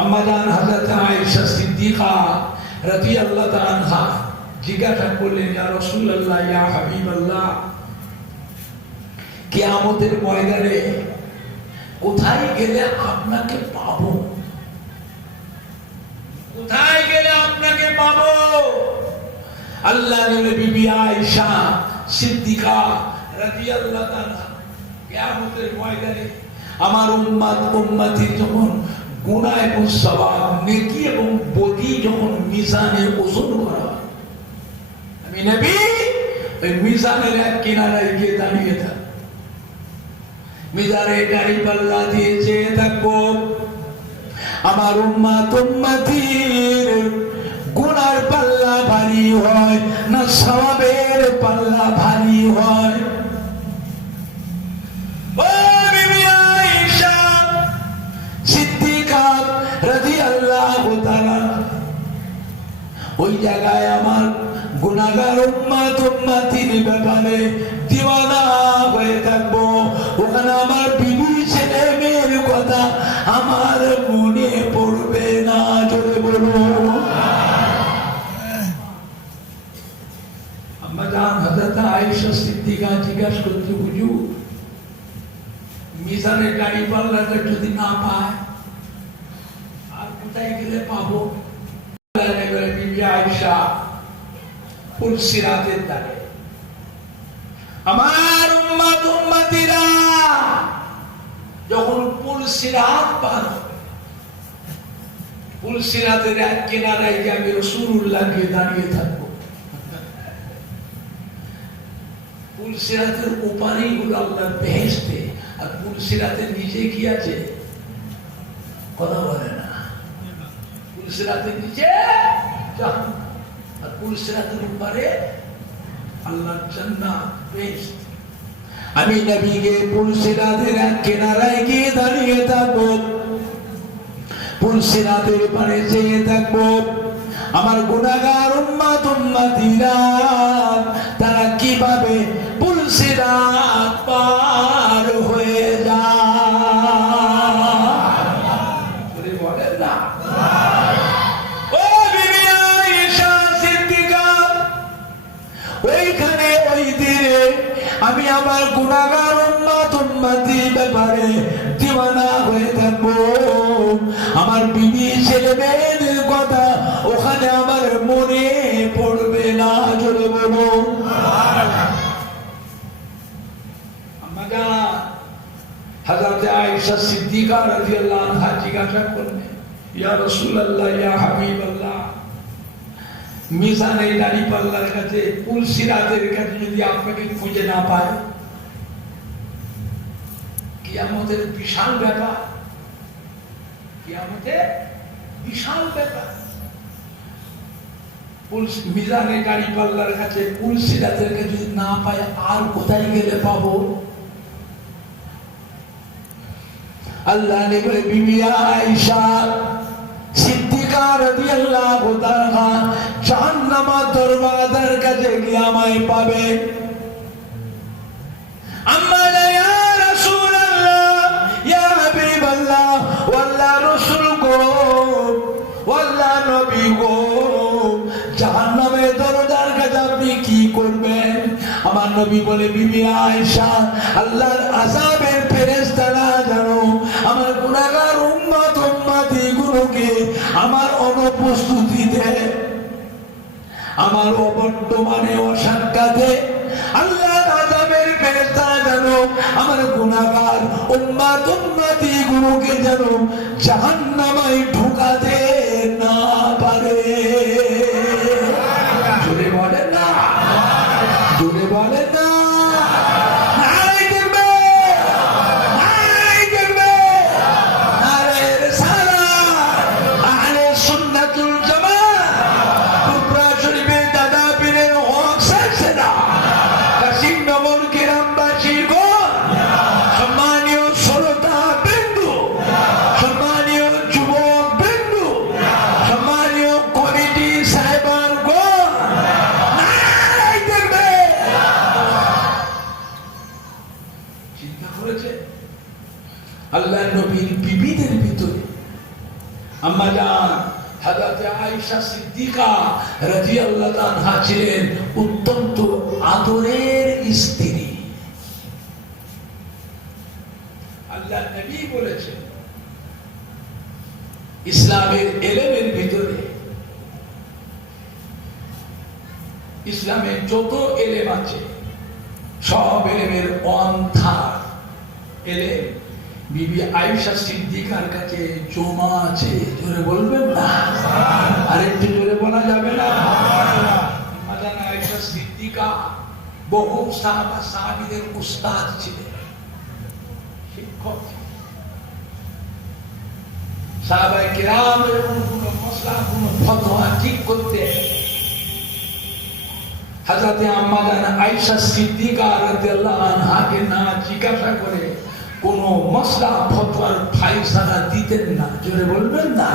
আম্মা জান হযরত আয়েশা সিদ্দিকা রাদিয়াল্লাহু তাআলা আনহা জিজ্ঞাসা করলেন, ইয়া রাসূলুল্লাহ, ইয়া হাবিবাল্লাহ, কিয়ামতের ময়দানে কোথায় গেলে আপনাকে পাবো? কোথায় গেলে আপনাকে পাবো? আল্লাহর নবী বিবি আয়েশা সিদ্দিকা রাদিয়াল্লাহু তাআলা কিয়ামতের ময়দানে আমার উম্মতি যখন গুনাহ এবং সওয়াব, নেকি এবং বদি যখন মিজানে ওজন করা হয়, আমি নবী ওই মিজানের এক কিনারায় গিয়ে দাঁড়িয়ে থাকি। মিজানে গাড়ি পাল্লা দিয়ে চেয়ে থাকবো আমার উম্মতির গুনার পাল্লা ভারী হয় না সওয়াবের পাল্লা ভারী হয়। ও বিবি আয়েশা সিদ্দিকা রাদিয়াল্লাহু তাআলা, ওই জায়গায় আমার গুনাহগার উম্মতির ব্যাপারে দিওয়ানা হয়ে থাকবো। ওখানে আমার বিবি ছেলে মেয়ের কথা আমার মনে পড়বে না। জোরে বলো। আম্মা জান হযরত আয়েশা সিদ্দিকা জিজ্ঞাসা করতে, হুজুর মিজানের গাড়ি পাল্লাটা যদি না পায় আর কোথায় গেলে পাবো? বিবি আয়েশা পুলসিরাতের দ্বারে আমার উম্মতিরা যখন পুলসিরাত পার হবে, পুলসিরাতের এক কিনারায় গিয়ে আমি রাসূলুল্লাহ গিয়ে দাঁড়িয়ে থাকবো। পুলসিরাতের ওপারেই হলো আল্লাহর বেহেশতে, আর পুলসিরাতের নিচে কি আছে? কথা বলে না। পুলসিরাতের নিচে জাহান্নাম, আর পুলসিরাতের উপরে আল্লাহর জান্নাত, বেহেশত। আমি নবীকে পুলসিরাতের এক কিনারায় গিয়ে দাঁড়িয়ে থাকবো, পুলসিরাতের পারে চেয়ে থাকবো আমার গুনাহগার উম্মতিরা তারা কিভাবে পুলসিরাত পার হয়ে যায়। বলেন না। ও বিবি আয়েশা সিদ্দিকা, ওইখানে ওই দিনে আমি আমার গুনাহগার উম্মতি ব্যাপারে দিওয়ানা হয়ে থাকবো। আমার বিবি ছেলে মেয়েদের কথা ওখানে আমার মনে পড়বে না। জোরে বলো। আম্মা জান হযরত আয়েশা সিদ্দিকা রাদিয়াল্লাহু আনহা জিজ্ঞাসা করলেন, ইয়া রাসূলুল্লাহ, ইয়া হাবিবাল্লাহ, মিজানের গাড়ি পাল্লার কাছে, পুলসিরাতের কাছে যদি আপনাকে খুঁজে না পায়, কিয়ামতের বিশাল ব্যাপার, কিয়ামতের বিশাল ব্যাপার। মিজানের গাড়ি পাল্লার কাছে, পুলসিরাতের কাছে যদি না পায় আর কোথায় গেলে পাবো? আল্লাহ নবী বিবি আয়েশা সিদ্দিকা রাদিয়াল্লাহু তাআলা জাহান্নামের দরওয়াজার কাছে গিয়ে আমায় পাবে। আম্মা ইয়া রাসূলুল্লাহ, ইয়া হাবিবাল্লাহ, ওয়াল্লাহ রাসূল গো, ওয়াল্লাহ নবী গো, জাহান্নামের দরজার কাছে আপনি কি করবেন? আমার নবী বলে, বিবি আয়েশা, আল্লাহর আযাবের ফেরেশতারা জানো আমার গুনাহগার উম্মতি গুলোকে আমার অনুপস্থিতিতে, আমার অবর্তমানে অসাক্ষাতে আল্লাহর আযাবের ফেরেশতারা জানো আমার গুনাহগার উম্মতি গুলোকে জানো জাহান্নামে ঢুকাতে না পারে। জোরে বলেন না, জোরে বলেন না। আম্মা জান হযরত আয়েশা সিদ্দিকা রাদিয়াল্লাহু আনহা ছিলেন অত্যন্ত আদরের স্ত্রী। আল্লাহ নবী বলেছেন ইসলামের এলেমের ভিতরে, ইসলামের যত এলেম আছে সব এলেমের অন্থার এলেম বিবি আয়েশা সিদ্দিকার কাছে জমা আছে। জোরে বলবেন না? আরেকটু জোরে বলা যাবে না? মাদান আয়েশা সিদ্দিকা বহু সাহাবা সাহাবীদের উস্তাদ ছিলেন, শিক্ষক। সাহাবায়ে কিরামের কোনো মসলা কোনো ফতোয়া ঠিক করতে হযরত আম্মা জান আয়েশা সিদ্দিকা রাদিয়াল্লাহু আনহাকে না জিজ্ঞাসা করে কোনো মসলা ফতোয়ার ফায়সালা দিতেন না। জোরে বলবেন না?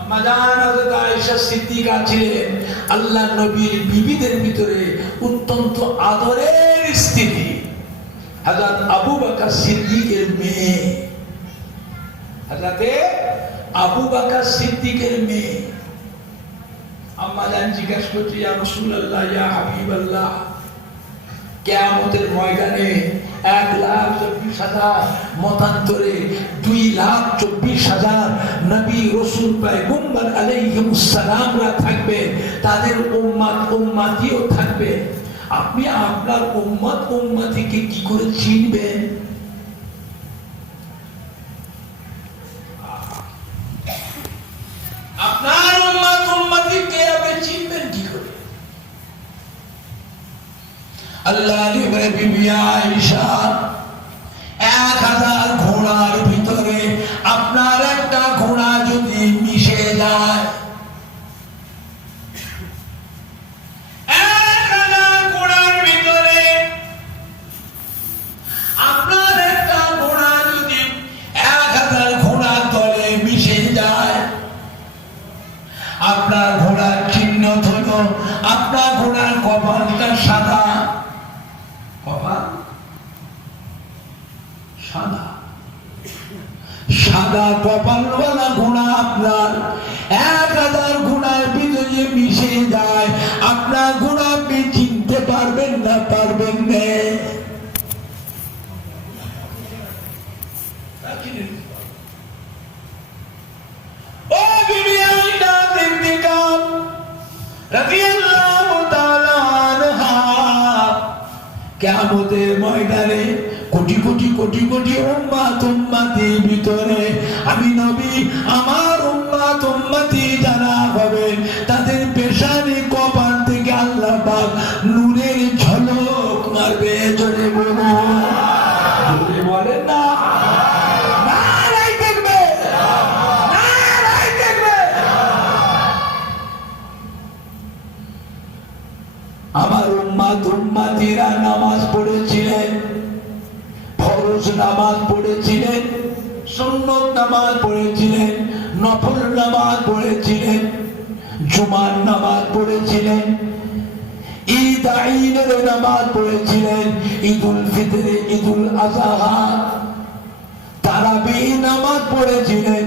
আম্মা জান হযরত আয়েশা সিদ্দিকা ছিলেন আল্লাহ নবীর বিবিদের ভিতরে অত্যন্ত আদরের স্ত্রী। হযরত আবু বকর সিদ্দিকের মেয়ে, হযরত আবু বকর সিদ্দিকের মেয়ে। আম্মা জান জিজ্ঞাসা করছে, ইয়া রাসূলুল্লাহ, ইয়া হাবিবাল্লাহ, কিয়ামতের ময়দানে 1,24,000 মতান্তরে 2,24,000 নবী রাসূল পয়গম্বর আলাইহিস সালামরা থাকবে, তাদের উম্মত উম্মতিও থাকবে। আপনি আপনার উম্মত উম্মতিকে কি করে চিনবেন? আপনার উম্মত উম্মতিকে আপনি চিনবেন কি করে? আল্লাহ নবীর বিবি আয়েশা 1000 ঘোড়ার ভিতরে আপনার একটা ঘোড়া যদি মিশে যায়, 1000 ঘোড়ার ভিতরে আপনার একটা ঘোড়া যদি 1000 ঘোড়ার দলে মিশে যায়, আপনার ঘোড়ার চিহ্ন হলো আপনার ঘোড়ার কপালটা সাদা, কপাল সাদা, সাদা কপালওয়ালা ঘোড়া আপনার 1000 ঘোড়ার ভিতরে মিশে যায়, আপনার ঘোড়া আপনি চিনতে পারবেন না? পারবেন না। ও বিবি আয়েশা সিদ্দিকা রাদিয়াল্লাহু তাআলা আনহা, কিয়ামতের ময়দানে কোটি কোটি কোটি কোটি উম্মত উম্মতির ভিতরে আমি নবী আমার উম্মত উম্মতি যারা হবে তাদের পেশানি কপাল থেকে আল্লাহ পাক নূরের ঝলক মারবে। জোরে বলুন, জোরে বলেন না? নারায়ে তাকবীর, নারায়ে তাকবীর। আমার উম্মত উম্মতিরা নামাজ পড়েছিলেন, ফরজ নামাজ পড়েছিলেন, সুন্নত নামাজ পড়েছিলেন, নফল নামাজ পড়েছিলেন, জুমার নামাজ পড়েছিলেন, ঈদ আইনের নামাজ পড়েছিলেন, ঈদুল ফিতর, ঈদুল আযহা, তারাবি নামাজ পড়েছিলেন।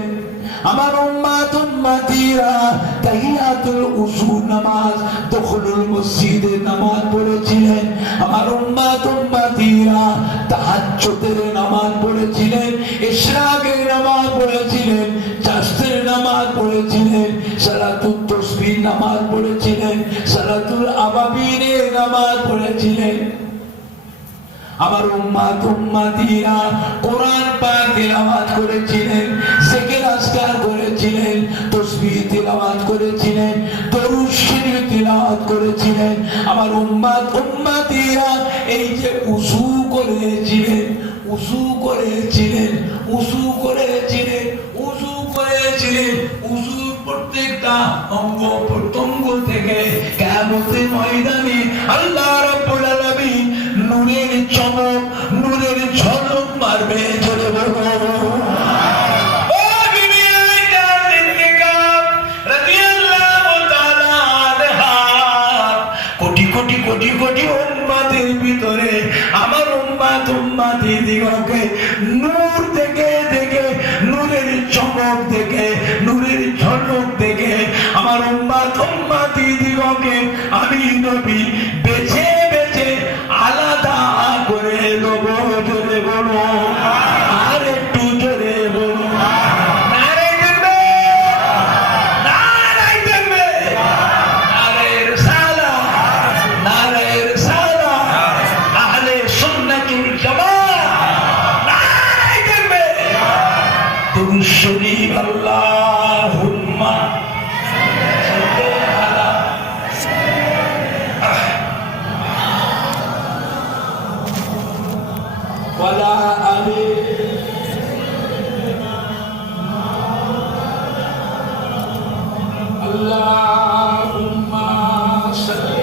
আমার উম্মত উম্মতিরা তাহিয়াতুল উযু নামাজ, দুখুলুল মসজিদে নামাজ পড়েছিলেন। আমার উম্মত উম্মতিরা তাহাজ্জুদের নামাজ পড়েছিলেন, ইশরাকের নামাজ পড়েছিলেন, চাশতের নামাজ পড়েছিলেন, সালাতুত তাসবিহ নামাজ পড়েছিলেন, সালাতুল আবাবিনের নামাজ পড়েছিলেন। আমার উম্মত উম্মতিরা কোরআন পাক তেলাওয়াত করেছিলেন, জিকির আজকার করেছিলেন, তাসবিহ তেলাওয়াত করেছিলেন, দরুদ শরীফ তেলাওয়াত করেছিলেন। আমার উম্মত উম্মতিরা এই যে উযু করেছিলেন, উযু করেছিলেন, উযু করেছিলেন, উযু করেছিলেন, উযুর প্রত্যেকটা অঙ্গ প্রত্যঙ্গ থেকে কিয়ামতের ময়দানে আল্লাহ রাব্বুল আলামিন নূরের চমক, নূরের ঝলক মারবে। জোরে বলুন, ও বিবি আয়েশা সিদ্দিকা রাদিয়াল্লাহু তাআলা আনহা, কোটি কোটি কোটি কোটি উম্মতের ভিতরে আমার উম্মত উম্মতি দিগকে নূর থেকে দুরূদ শরীফ আল্লাহুম্মা সাল্লি আলা ওয়ালা আলি আল্লাহুম্মা সাল্লি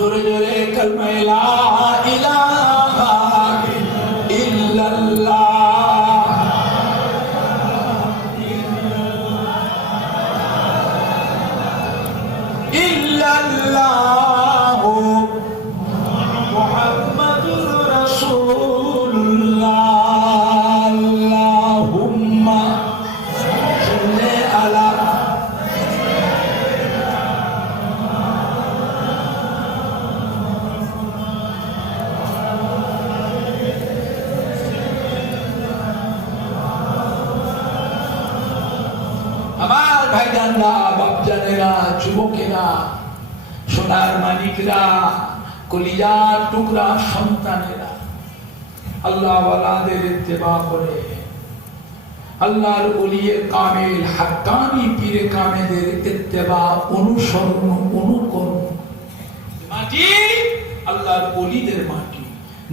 जोरे जोरे कलमा ला इलाहा इल्लल्लाह इल्लल्लाह मुहम्मदुर रसूलुल्लाह अल्लाहुम्मा सल्ली अला আমার ভাইজানরা, বাপজানেরা, যুবকেরা, সোনার মানিকরা, কলিজার টুকরা সন্তানেরা, আল্লাহ ওয়ালাদের ইত্তেবা করে আল্লাহর ওলিয়ে কামেল হাক্কানি পীরে কামেলদের ইত্তেবা অনুসরণ অনুকরণ। মাটি আল্লাহর ওলিদের মাটি,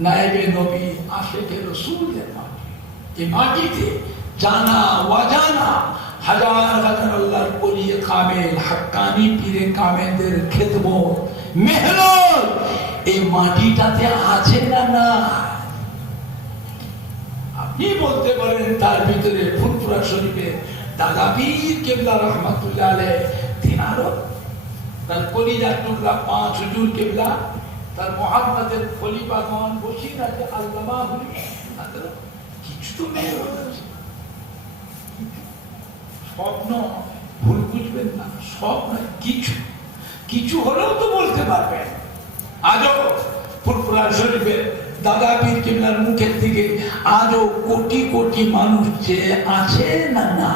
নায়েবে নবী আশিকে রাসূলদের মাটি। এই মাটিতে জানা অজানা হাজার হাজার আল্লাহর ওলিয়ে কামেল হাক্কানি পীরে কামেলদের খেদমত মেহনত এই মাটিটাতে আছে না না? আপনি বলতে পারেন তার ভিতরে ফুরফুরা শরীফে দাদা পীর কেবলা রহমাতুল্লাহ আলাইহি তিনারও তার কলিজার টুকরা পাঁচ হুজুর কেবলা, তার মুহাম্মদের খলিফাগণ বসির আছে আল্লামা হুলি, কিছু তো নেই। স্বপ্ন ভুল বুঝবেন না, সব নয়, কিছু কিছু হলেও তো বলতে পারবেন। আজও ফুরফুরা শরীফের দাদা পীর কেবলার মুখের দিকে আজও কোটি কোটি মানুষ যে আছে না না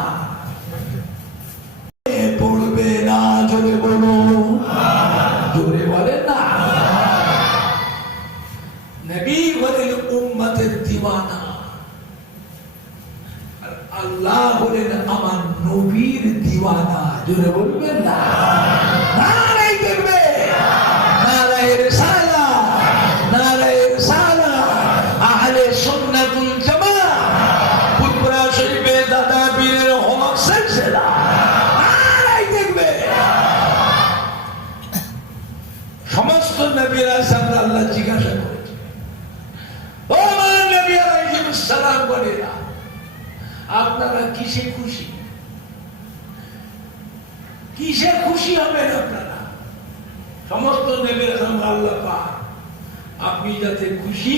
পড়বে না? জোরে বলো, জোরে বলে না। নবী বলেন উম্মতের দিওয়ানা, আল্লাহ বলেন আমার নবীর দিওয়ানা। জোরে বলবেন না? নারায়ে তাকবীর, নারায়ে রিসালাত, নারায়ে রিসালাত, আহলে সুন্নাতুল জামাত। ফুরফুরা শরীফে দাদা পীরের হক সিলসিলা, নারায়ে তাকবীর। সমস্ত নবীরা সামনে আল্লাহ জিজ্ঞাসা করেছে, ও আমার নবী আলাইহিস সালাম বলেরা আপনারা কিসে খুশি? কিসে খুশি হবেন আপনারা? সমস্ত নবীরা সামনে আল্লাহ পাক আপনি যাতে খুশি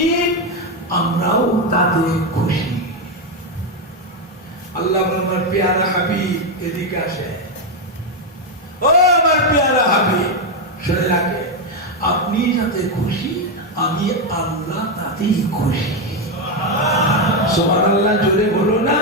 আমরাও তাতে খুশি। আল্লাহ আমার পেয়ারা হাবিব এদিকে আসে, ও আমার পেয়ারা হাবিব শুনে রাখে, আপনি যাতে খুশি আমি আল্লাহ তাতেই খুশি। সুবহানাল্লাহ, জোরে বলো না।